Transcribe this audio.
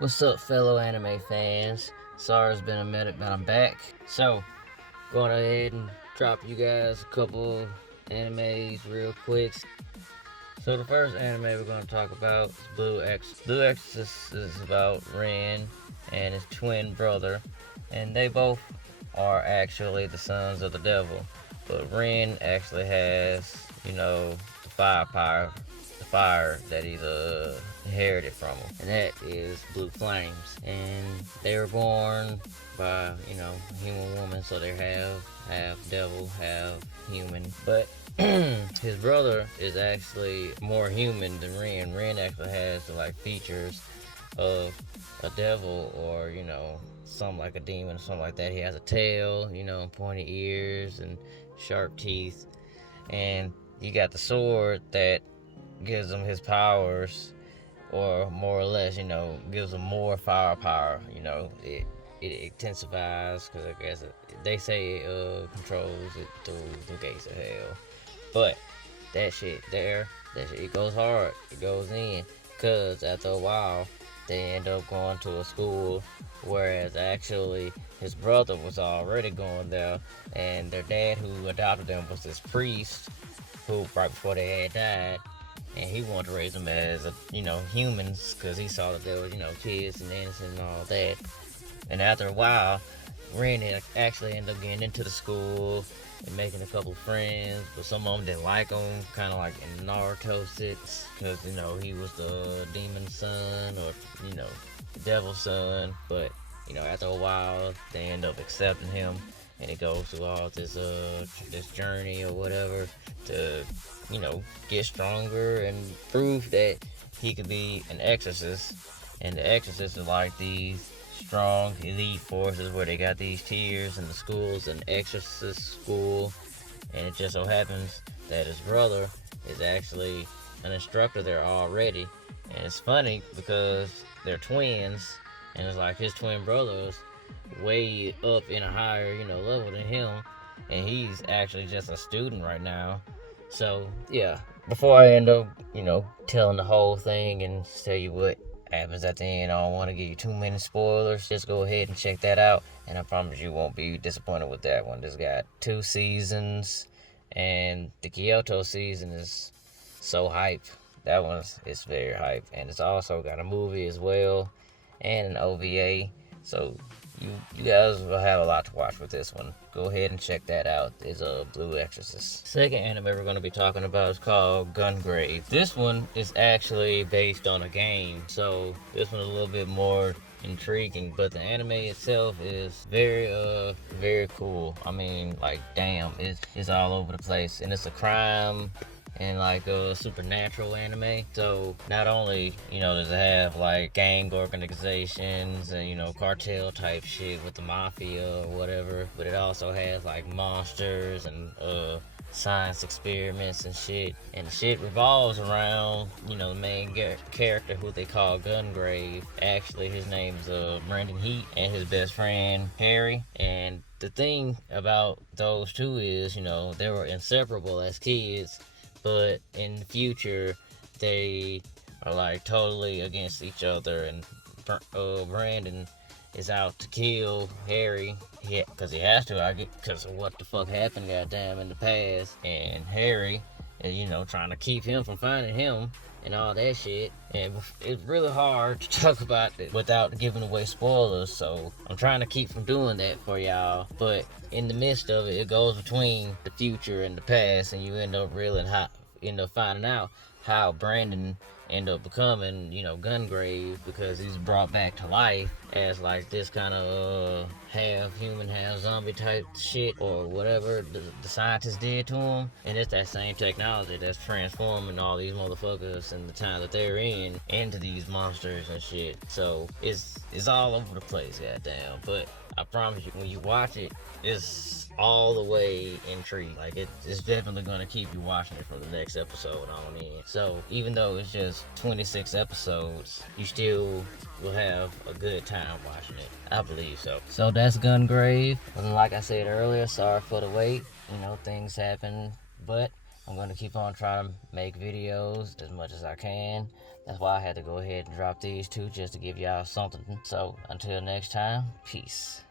What's up, fellow anime fans? Sorry it's been a minute, but I'm back. So, going ahead and drop you guys a couple animes real quick. So, the first anime we're going to talk about is Blue Exorcist. Blue Exorcist is about Ren and his twin brother, and they both are actually the sons of the devil. But Ren actually has, the fire that he's inherited from him, and that is blue flames. And they were born by a human woman, so they have half devil, half human. But his brother is actually more human than Ren. Ren actually has the features of a devil, or something like a demon or something like that. He has a tail, pointy ears and sharp teeth, and you got the sword that gives him his powers, or more or less, gives him more firepower. It intensifies, because I guess they say it controls it through the gates of hell. But that shit there, it goes hard. It goes in, because after a while, they end up going to a school, whereas actually his brother was already going there, and their dad who adopted them was this priest who, right before they had died, and he wanted to raise them as humans, because he saw that there was kids and innocent and all that. And after a while, Ren actually ended up getting into the school and making a couple friends, but some of them didn't like him, kind of like in Naruto sits, because he was the demon son, or the devil's son. But after a while, they end up accepting him, and it goes through all this journey or whatever to get stronger and prove that he could be an exorcist. And the exorcists are like these strong elite forces, where they got these tiers in the schools, an exorcist school, and it just so happens that his brother is actually an instructor there already. And it's funny because they're twins, and it's like his twin brother's way up in a higher level than him, and he's actually just a student right now. So yeah, before I end up telling the whole thing and tell you what happens at the end, I don't want to give you too many spoilers. Just go ahead and check that out, and I promise you won't be disappointed with that one. This got 2 seasons, and the Kyoto season is so hype. That is very hype, and it's also got a movie as well, and an OVA. So you guys will have a lot to watch with this one. Go ahead and check that out. It's a Blue Exorcist. Second anime we're going to be talking about is called Gungrave. This one is actually based on a game, so this one's a little bit more intriguing, but the anime itself is very cool. I mean, damn, it's all over the place, and it's a crime and a supernatural anime. So not only does it have gang organizations and cartel type shit with the mafia or whatever, but it also has monsters and science experiments and shit, and shit revolves around the main character, who they call Gungrave. Actually, his name's Brandon Heat, and his best friend Harry. And the thing about those two is they were inseparable as kids, but in the future they are totally against each other. And Brandon is out to kill Harry, because he has to, because of what the fuck happened, goddamn, in the past. And Harry is trying to keep him from finding him and all that shit. And it's really hard to talk about it without giving away spoilers, so I'm trying to keep from doing that for y'all. But in the midst of it, it goes between the future and the past, and you end up finding out how Brandon end up becoming, Gungrave, because he's brought back to life as this kind of half human, half zombie type shit, or whatever the scientists did to him. And it's that same technology that's transforming all these motherfuckers and the time that they're in into these monsters and shit. So it's all over the place, goddamn. But I promise you, when you watch it, it's all the way intrigued. It's definitely gonna keep you watching it for the next episode on in. So even though it's just 26 episodes, you still will have a good time watching it. I believe so. So that's Gungrave. And like I said earlier, sorry for the wait. Things happen, but I'm going to keep on trying to make videos as much as I can. That's why I had to go ahead and drop these two, just to give y'all something. So until next time, peace.